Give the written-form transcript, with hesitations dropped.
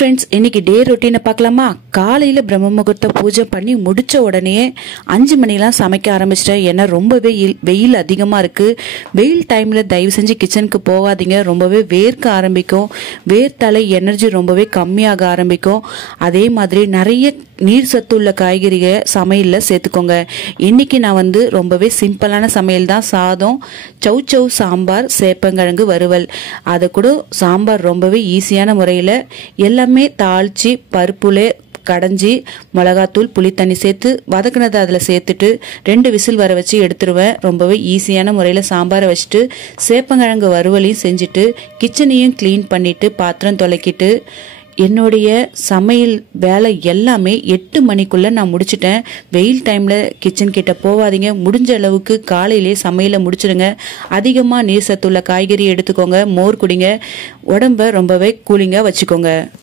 Friends, இன்னைக்கு டே ரொட்டீனை பார்க்கலாமா? காலையில் பிரம்ம முகூர்த்த பூஜை பண்ணி முடித்த உடனே 5 மணிலாம் சமைக்க ஆரம்பிச்சிட்டேன். ஏன்னா ரொம்பவே வெயில் அதிகமாக இருக்குது. வெயில் டைமில் தயவு செஞ்சு கிச்சனுக்கு போகாதீங்க. ரொம்பவே வேர்க்க ஆரம்பிக்கும். வேர்த்தாலே எனர்ஜி ரொம்பவே கம்மியாக ஆரம்பிக்கும். அதே மாதிரி நிறைய நீர் சத்து உள்ள காய்கறிகளை சமையலில் சேர்த்துக்கோங்க. இன்னைக்கு நான் ரொம்பவே சிம்பிளான சமையல் தான். சாதம், சௌ சாம்பார், சேப்பங்கிழங்கு வறுவல். அதை கூட சாம்பார் ரொம்பவே ஈஸியான முறையில் எல்லாமே தாளித்து பருப்புலே கடைஞ்சி மிளகாத்தூள் புளி தண்ணி சேர்த்து வதக்குனதை அதில் சேர்த்துட்டு 2 விசில் வர வச்சு எடுத்துருவேன். ரொம்பவே ஈஸியான முறையில் சாம்பாரை வச்சுட்டு சேப்பங்கிழங்கு வறுவலையும் செஞ்சுட்டு கிச்சனையும் க்ளீன் பண்ணிவிட்டு பாத்திரம் துலக்கிட்டு என்னுடைய சமையல் வேலை எல்லாமே 8 மணிக்குள்ளே நான் முடிச்சிட்டேன். வெயில் டைமில் கிச்சன் கிட்ட போகாதீங்க. முடிஞ்ச அளவுக்கு காலையிலே சமையலை முடிச்சிடுங்க. அதிகமாக நீர் சத்துள்ள காய்கறி எடுத்துக்கோங்க. மோர் குடிங்க. உடம்ப ரொம்பவே கூலிங்காக வச்சுக்கோங்க.